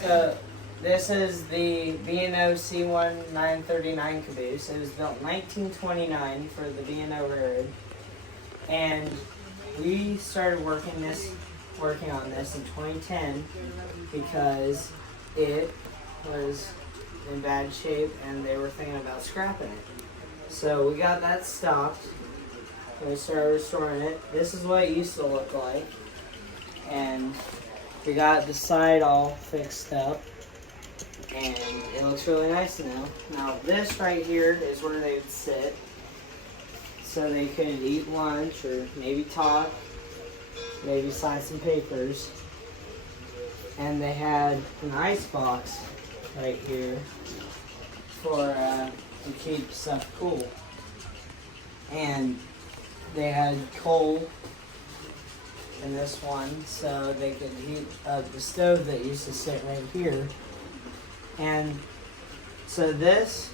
So this is the B&O C1 939 caboose. It was built in 1929 for the B&O Railroad, and we started working on this in 2010 because it was in bad shape and they were thinking about scrapping it. So we got that stopped. We started restoring it. This is what it used to look like, and we got the side all fixed up, and it looks really nice now. Now this right here is where they would sit, so they could eat lunch or maybe talk, maybe sign some papers. And they had an ice box right here to keep stuff cool. And they had coal in this one, so they could heat up the stove that used to sit right here. And so this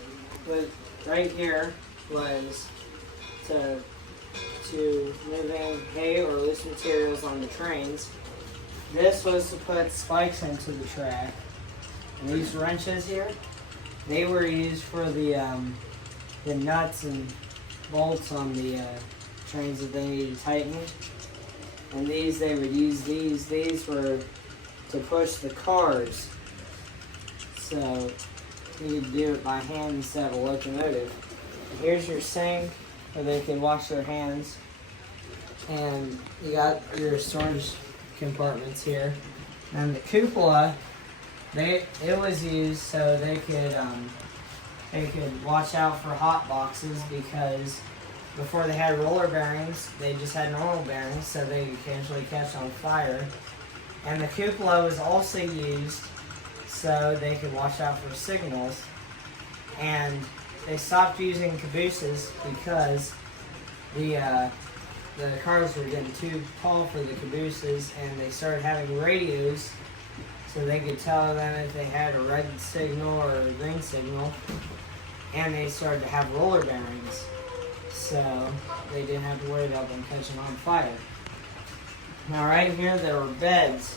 was right here was to moving hay or loose materials on the trains. This was to put spikes into the track. And these wrenches here, they were used for the nuts and bolts on the trains that they needed tightening. And these, they would use these. These were to push the cars. So you could do it by hand instead of a locomotive. And here's your sink where they can wash their hands. And you got your storage compartments here. And the cupola, it was used so they could watch out for hot boxes, because before they had roller bearings, they just had normal bearings, so they could occasionally catch on fire. And the cupola was also used so they could watch out for signals. And they stopped using cabooses because the cars were getting too tall for the cabooses, and they started having radios so they could tell them if they had a red signal or a green signal. And they started to have roller bearings, so they didn't have to worry about them catching on fire. Now right here there were beds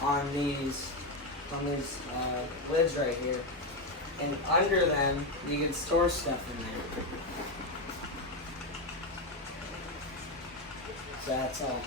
on these lids right here, and under them you could store stuff in there. So that's all.